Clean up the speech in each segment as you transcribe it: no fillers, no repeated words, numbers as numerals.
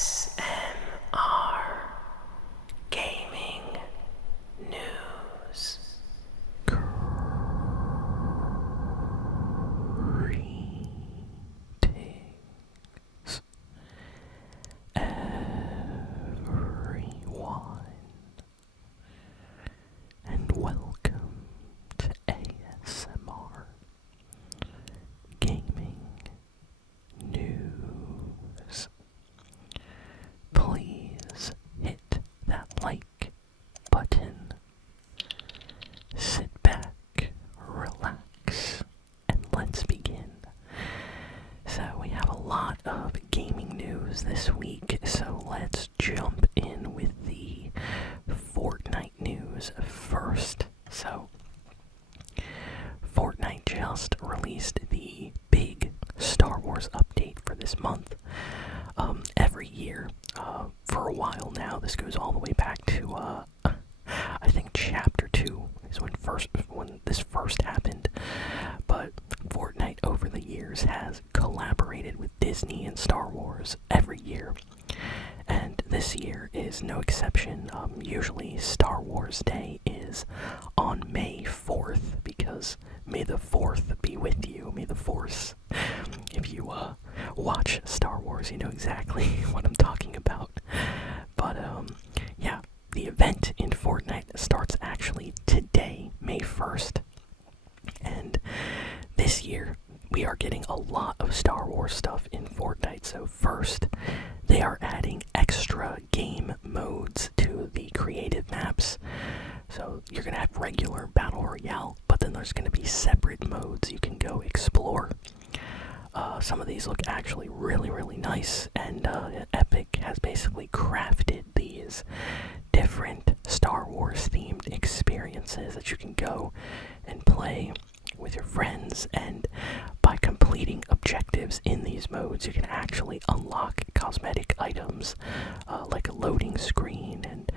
ASMR Gaming News. Greetings, everyone, and welcome to ASMR Gaming News. Please hit that like button, sit back, relax, and let's begin. So we have a lot of gaming news this week, so let's jump in with the Fortnite news first. So Fortnite just released the big Star Wars update for this month. Every year, for a while now, this goes all the way back to, I think Chapter 2 is when this first happened. But Fortnite over the years has collaborated with Disney and Star Wars every year. And this year is no exception. Usually Star Wars Day is on May 4th, because may the 4th be with you, may the Force. If you watch Star Wars, you know exactly what I'm talking about. But yeah, the event in Fortnite starts actually today, May 1st. And this year, we are getting a lot of Star Wars stuff in Fortnite. So first, they are adding extra game modes to the creative maps. So you're going to have regular Battle Royale, but then there's going to be separate modes you can go explore. Some of these look actually really nice, and Epic has basically crafted these different Star Wars themed experiences that you can go and play with your friends, and by completing objectives in these modes you can actually unlock cosmetic items like a loading screen and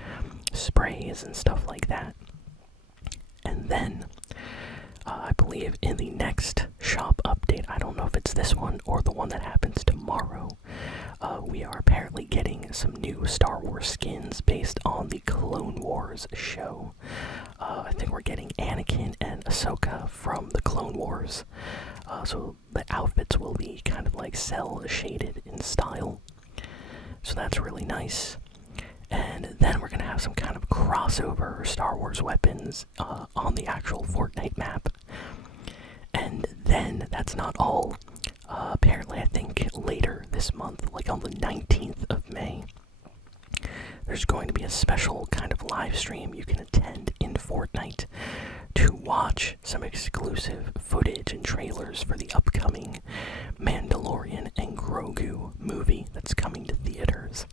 sprays and stuff like that. And then I believe in the next shop update, I don't know if it's this one or the one that happens tomorrow, we are apparently getting some new Star Wars skins based on the Clone Wars show. I think we're getting Anakin and Ahsoka from the Clone Wars, so the outfits will be kind of like cel-shaded in style, so that's really nice. And then we're going to have some kind of crossover Star Wars weapons on the actual Fortnite map. And then that's not all. Apparently, I think later this month, like on the 19th of May, there's going to be a special kind of live stream you can attend in Fortnite to watch some exclusive footage and trailers for the upcoming Mandalorian and Grogu movie that's coming to theaters.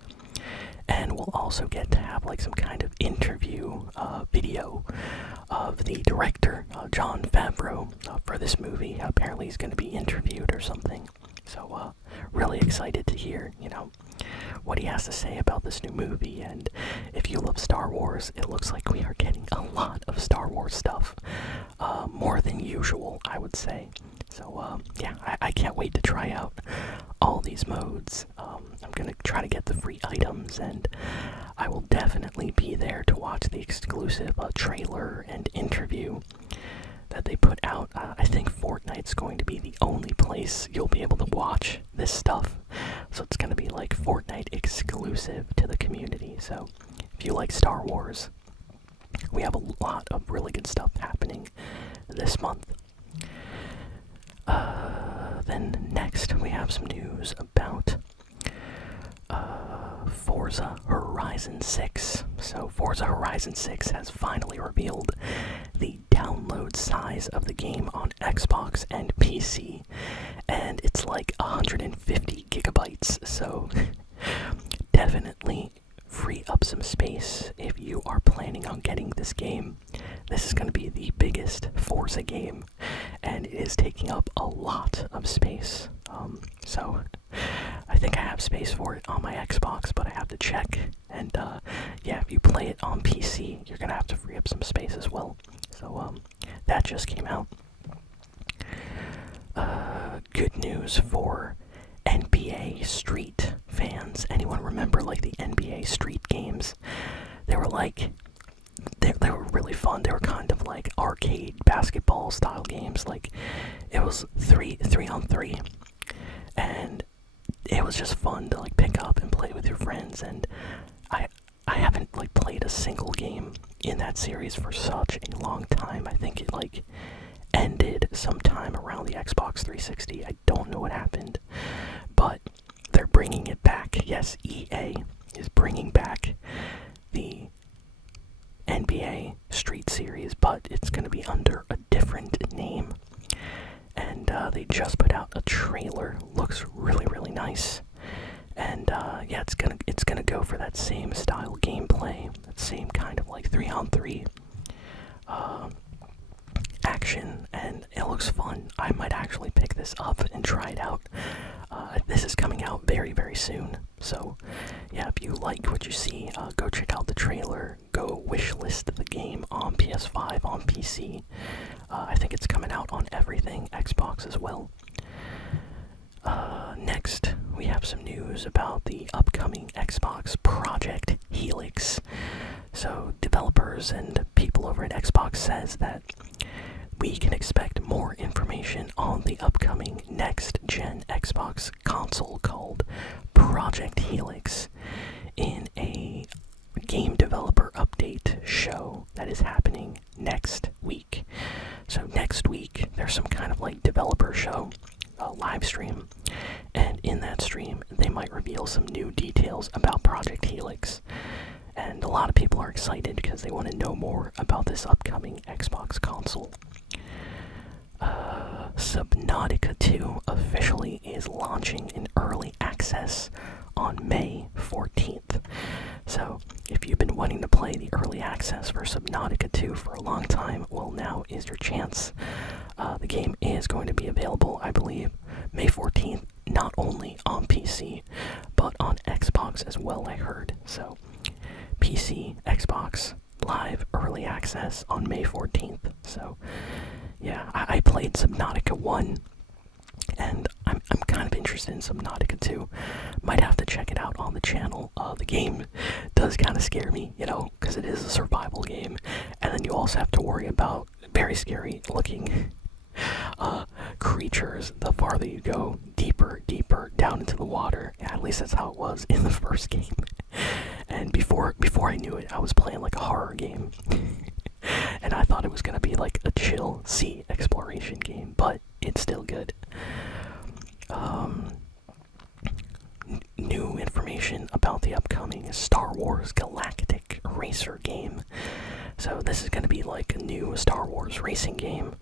And we'll also get to have like some kind of interview video of the director, Jon Favreau, for this movie. Apparently he's going to be interviewed or something. So really excited to hear, what he has to say about this new movie. And if you love Star Wars, it looks like we are getting a lot of Star Wars stuff. More than usual, I would say. So yeah, I can't wait to try out all these modes. I'm gonna try to get the free items, and I will definitely be there to watch the exclusive trailer and interview that they put out. I think Fortnite's going to be the only place you'll be able to watch this stuff. So it's gonna be like Fortnite exclusive to the community. So if you like Star Wars, we have a lot of really good stuff happening this month. Then next we have some news about Forza Horizon 6. So Forza Horizon 6 has finally revealed the download size of the game on Xbox and PC, and it's like 150 gigabytes, so definitely free up some space if you are planning on getting this game. This is going to be the biggest Forza game, and it is taking up a lot of space. So I think I have space for it on my Xbox, but I have to check. And yeah, if you play it on PC, you're going to have to free up some space as well. So that just came out. Good news for NBA Street fans. ones. Anyone remember like the NBA Street games? They were like, they were really fun. They were kind of like arcade basketball style games. Like it was three on three, and it was just fun to like pick up and play with your friends. And I haven't like played a single game in that series for such a long time. I think it like ended sometime around the Xbox 360. I don't know what happened, but they're bringing it back. Yes, EA is bringing back the NBA Street series, but it's going to be under a different name. And they just put out a trailer. Looks really, really nice. And yeah, it's gonna go for that same style gameplay, that same kind of like 3-on-3 action, and it looks fun. I might actually pick this up and try it out. This is coming out very, very soon. So yeah, if you like what you see, go check out the trailer. Go wishlist the game on PS5, on PC. I think it's coming out on everything, Xbox as well. Next, we have some news about the upcoming Xbox Project Helix. So, developers and people over at Xbox says that we can expect more information on the upcoming next-gen Xbox console called Project Helix in a game developer update show that is happening next week. So next week, there's some kind of like developer show, live stream, and in that stream, they might reveal some new details about Project Helix. And a lot of people are excited because they want to know more about this upcoming Xbox console. Subnautica 2 officially is launching in early access on May 14th. So, if you've been wanting to play the early access for Subnautica 2 for a long time, well, now is your chance. The game is going to be available, I believe, May 14th, not only on PC, but on Xbox as well, I heard. So, PC, Xbox, live early access on May 14th. So, yeah, I played Subnautica 1, and I'm kind of interested in Subnautica 2. Might have to check it out on the channel. The game does kind of scare me, you know, because it is a survival game. And then you also have to worry about very scary looking creatures the farther you go, deeper down into the water. Yeah, at least that's how it was in the first game. And before I knew it, I was playing like a horror game. And I thought it was going to be like a chill sea exploration game, but it's still good. New information about the upcoming Star Wars Galactic racer game. So this is going to be like a new Star Wars racing game,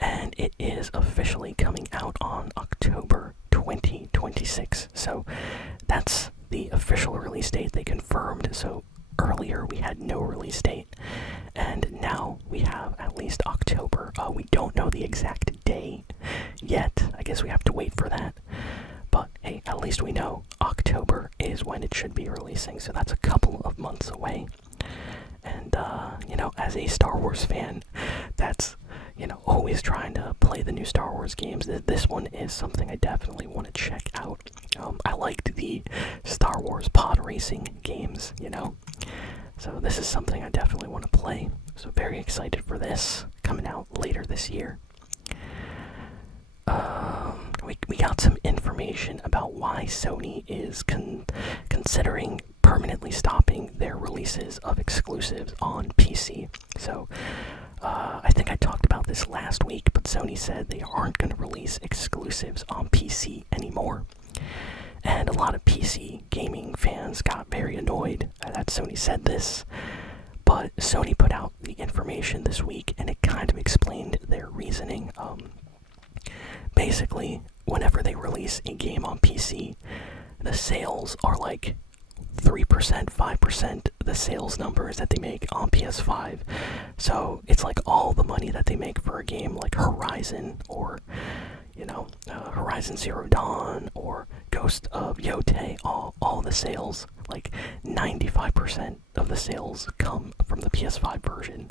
and it is officially coming out on October 2026. So that's the official release date they confirmed. So earlier we had no release date, and now we have at least October. We don't know the exact day yet. I guess we have to wait for that. But hey, at least we know October is when it should be releasing, so that's a couple of months away. And, you know, as a Star Wars fan, that's, you know, always trying to play the new Star Wars games. This one is something I definitely want to check out. I liked the Star Wars pod racing games, you know. So this is something I definitely want to play. So very excited for this, coming out later this year. We got some information about why Sony is considering permanently stopping their releases of exclusives on PC. So, I think I talked about this last week, but Sony said they aren't going to release exclusives on PC anymore. And a lot of PC gaming fans got very annoyed that Sony said this. But Sony put out the information this week, and it kind of explained their reasoning. Basically, whenever they release a game on PC, the sales are like 3%, 5% the sales numbers that they make on PS5. So it's like all the money that they make for a game like Horizon, or, you know, Horizon Zero Dawn, or Ghost of Yotei, all the sales, like 95% of the sales come from the PS5 version.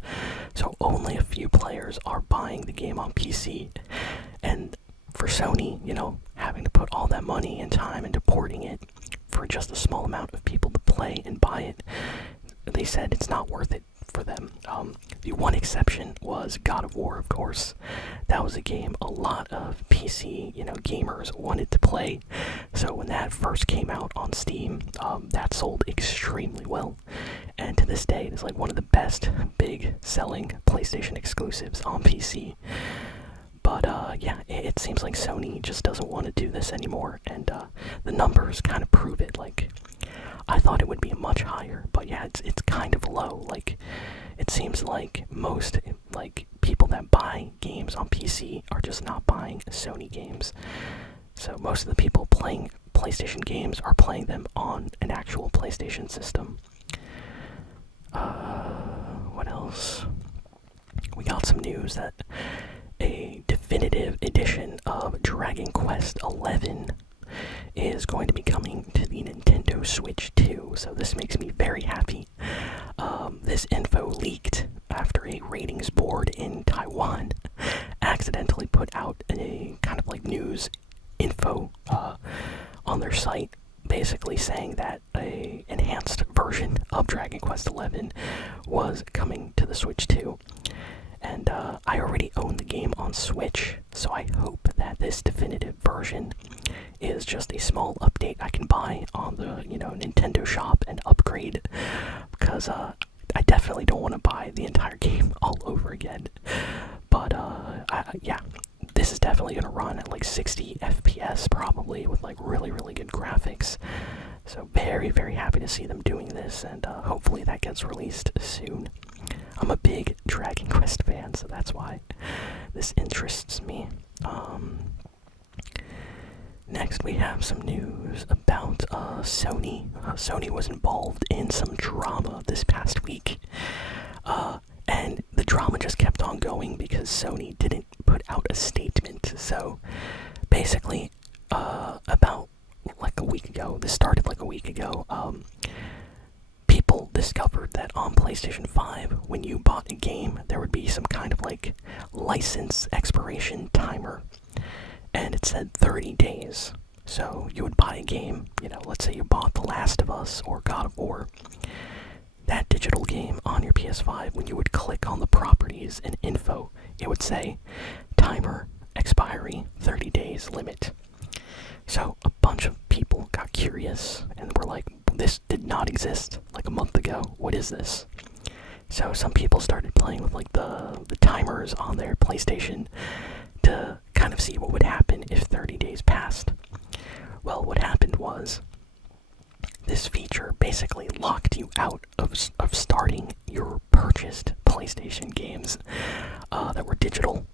So only a few players are buying the game on PC. And for Sony, you know, having to put all that money and time into porting it for just a small amount of people to play and buy it, they said it's not worth it for them. The one exception was God of War, of course. That was a game a lot of PC, gamers wanted to play. So when that first came out on Steam, that sold extremely well. And to this day, it is like one of the best big selling PlayStation exclusives on PC. But yeah, it seems like Sony just doesn't want to do this anymore, and the numbers kind of prove it. Like, I thought it would be much higher, but yeah, it's kind of low. Like, it seems like most people that buy games on PC are just not buying Sony games. So most of the people playing PlayStation games are playing them on an actual PlayStation system. What else? We got some news that a definitive edition of Dragon Quest XI is going to be coming to the Nintendo Switch 2, so this makes me very happy. This info leaked after a ratings board in Taiwan accidentally put out a kind of like news info on their site, basically saying that a enhanced version of Dragon Quest XI was coming to the Switch 2. And I already own the game on Switch, so I hope that this definitive version is just a small update I can buy on the Nintendo shop and upgrade, because I definitely don't want to buy the entire game all over again. But yeah, this is definitely gonna run at like 60 FPS probably, with like really good graphics. So very happy to see them doing this, and hopefully that gets released soon. I'm a big Dragon Quest fan, so that's why this interests me. Next, we have some news about Sony. Sony was involved in some drama this past week. And the drama just kept on going because Sony didn't put out a statement. So, basically, about like a week ago, this started like a week ago, people discovered that on PlayStation 5, when you bought a game, there would be some kind of like license expiration timer. And it said 30 days. So you would buy a game, let's say you bought The Last of Us or God of War. That digital game on your PS5, when you would click on the properties and info, it would say timer, expiry, 30 days limit. So a bunch of people got curious and were like, this did not exist like a month ago. What is this? So some people started playing with like the timers on their PlayStation to kind of see what would happen if 30 days passed. Well, what happened was this feature basically locked you out of starting your purchased PlayStation games that were digital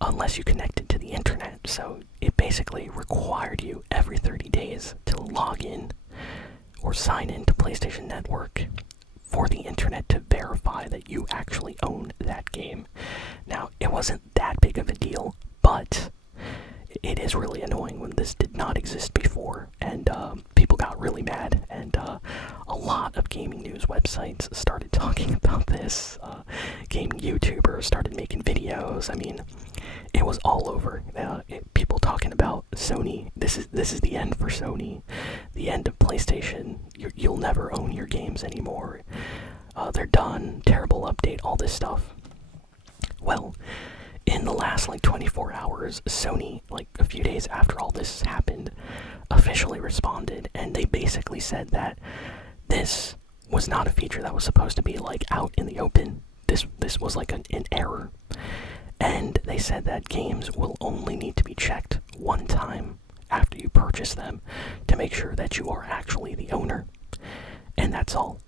unless you connected to the internet. So it basically required you every 30 days to log in or sign in to PlayStation Network for the internet to verify that you actually own that game. Now, it wasn't that big of a deal, but it is really annoying when this did not exist before, and people got really mad, and a lot of gaming news websites started talking about this. Gaming YouTubers started making videos. I mean, it was all over. People talking about Sony. This is the end for Sony. The end of PlayStation. You'll never own your games anymore. They're done. Terrible update. All this stuff. Well, in the last 24 hours, Sony, a few days after all this happened, officially responded, and they basically said that this was not a feature that was supposed to be out in the open. This was an error. And they said that games will only need to be checked one time after you purchase them to make sure that you are actually the owner. And that's all.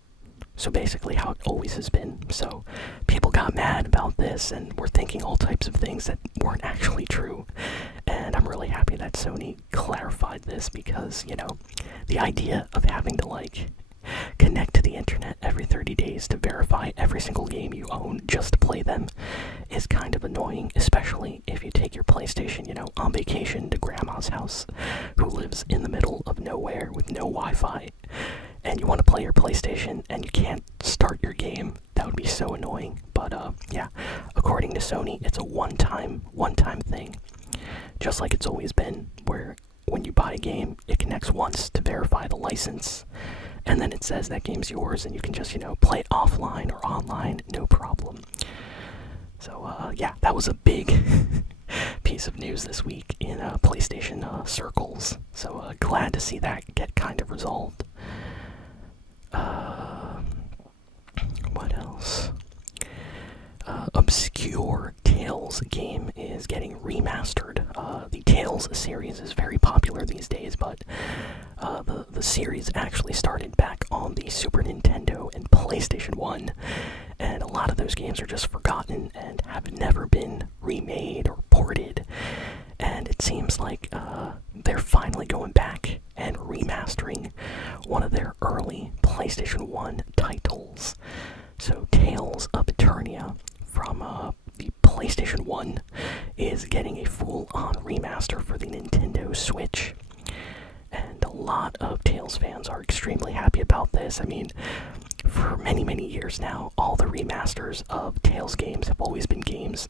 So basically how it always has been. So people got mad about this and were thinking all types of things that weren't actually true. And I'm really happy that Sony clarified this because, the idea of having to connect to the internet every 30 days to verify every single game you own just to play them is kind of annoying, especially if you take your PlayStation, on vacation to grandma's house who lives in the middle of nowhere with no Wi-Fi. And you want to play your PlayStation and you can't start your game. That would be so annoying. But yeah, according to Sony, it's a one-time thing. Just like it's always been, where when you buy a game, it connects once to verify the license, and then it says that game's yours, and you can just, play it offline or online, no problem. So, yeah, that was a big piece of news this week in PlayStation circles. So, glad to see that get kind of resolved. What else? Obscure Tales game is getting remastered. The Tales series is very popular these days, but the series actually started back on the Super Nintendo and PlayStation 1, and a lot of those games are just forgotten and have never been remade or ported. And it seems like they're finally going back and remastering one of their early PlayStation 1 titles. So Tales of Eternia from the PlayStation 1 is getting a full-on remaster for the Nintendo Switch. And a lot of Tales fans are extremely happy about this. I mean, for many, many years now, all the remasters of Tales games have always been games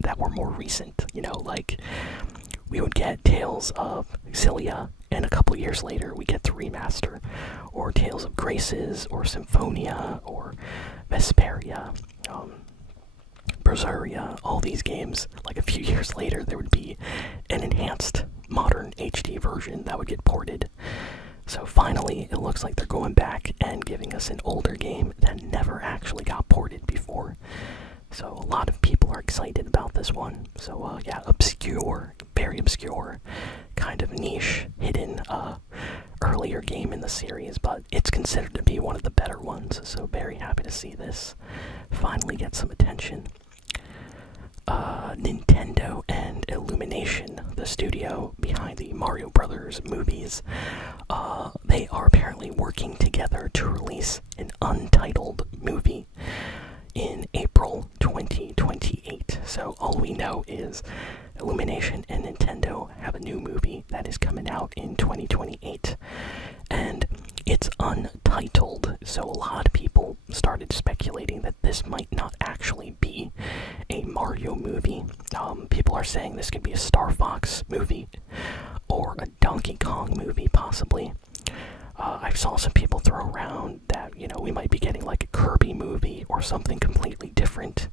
that were more recent. Like, we would get Tales of Xillia, and a couple years later we get the remaster. Or Tales of Graces, or Symphonia, or Vesperia, Berseria, all these games. Like, a few years later there would be an enhanced modern HD version that would get ported. So finally, it looks like they're going back and giving us an older game that never actually got ported before. So a lot of people are excited about this one. So yeah, obscure, very obscure, kind of niche, hidden, earlier game in the series, but it's considered to be one of the better ones. So very happy to see this finally get some attention. Nintendo and Illumination, the studio behind the Mario Brothers movies, they are apparently working together to release an untitled movie in April 2028. So all we know is Illumination and Nintendo have a new movie that is coming out in 2028, and it's untitled. So a lot of people started speculating that this might not actually be a Mario movie. People are saying this could be a Star Fox movie or a Donkey Kong movie, possibly. I saw some people throw around that, we might be getting like a Kirby movie or something completely different.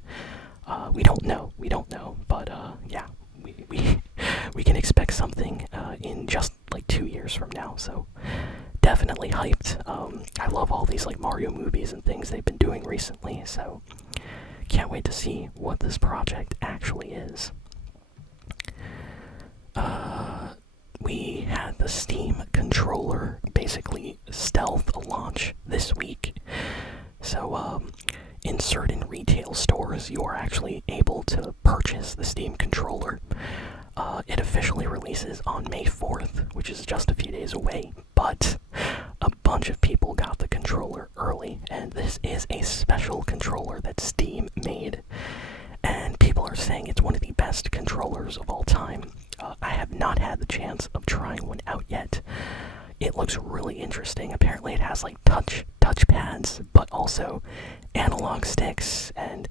We don't know, but yeah, we can expect something in just like 2 years from now, so definitely hyped. I love all these like Mario movies and things they've been doing recently, so can't wait to see what this project actually is. We had the Steam controller basically stealth launch this week. So, in certain retail stores, you are actually able to purchase the Steam controller. It officially releases on May 4th, which is just a few days away, but a bunch of people got the controller early, and this is a special controller that Steam made. And people are saying it's one of the best controllers of all time. I have not had the chance of trying one out yet. It looks really interesting. Apparently it has like touch pads, but also analog sticks, and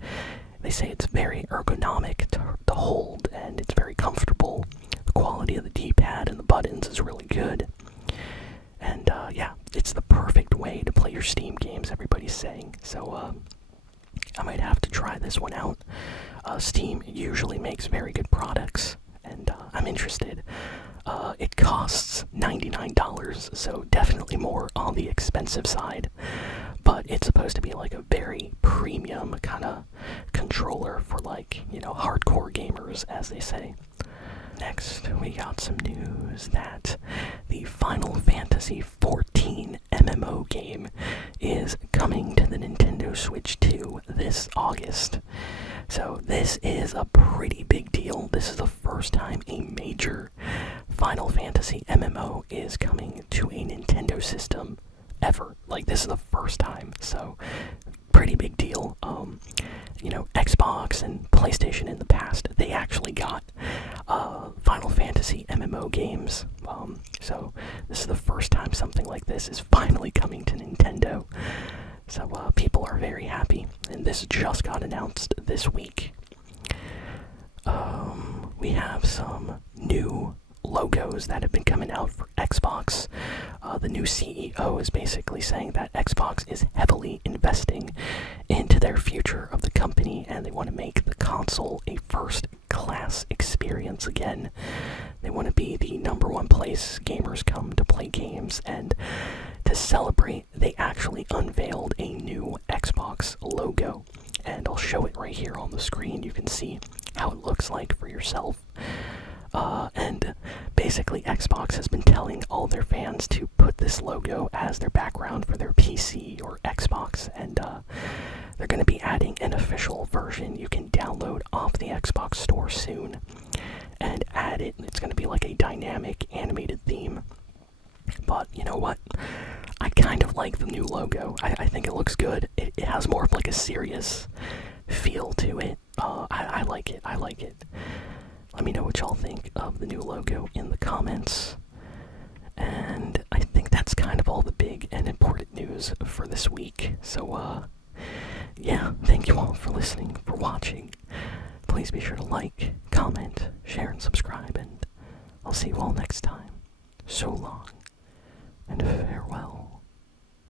they say it's very ergonomic to hold, and it's very comfortable. The quality of the D-pad and the buttons is really good. And yeah, it's the perfect way to play your Steam games, everybody's saying. So I might have to try this one out. Steam usually makes very good products, and I'm interested. It costs $99, so definitely more on the expensive side. But it's supposed to be like a very premium kind of controller for like, hardcore gamers, as they say. Next, we got some news that the Final Fantasy XIV MMO game is coming to the Nintendo Switch 2 this August. So this is a pretty big deal. This is the first time a major Final Fantasy MMO is coming to a Nintendo system ever. Like, this is the first time, so pretty big deal. Xbox and PlayStation in the past, they actually got Final Fantasy MMO games. So this is the first time something like this is finally coming to Nintendo. So people are very happy, and this just got announced this week. We have some new logos that have been coming out for Xbox. The new CEO is basically saying that Xbox is heavily investing into their future of the company, and they want to make the console a first-class experience again. They want to be the number one place gamers come to play games, and to celebrate, they actually unveiled a new Xbox logo. And I'll show it right here on the screen. You can see how it looks like for yourself. And basically Xbox has been telling all their fans to put this logo as their background for their PC or Xbox, and they're going to be adding an official version you can download off the Xbox store soon and add it. It's going to be like a dynamic animated theme. But you know what? I kind of like the new logo. I think it looks good. It has more of like a serious feel to it. I like it. I like it. Let me know what y'all think of the new logo in the comments. And I think that's kind of all the big and important news for this week. So, yeah, thank you all for listening, for watching. Please be sure to like, comment, share, and subscribe, and I'll see you all next time. So long, and farewell.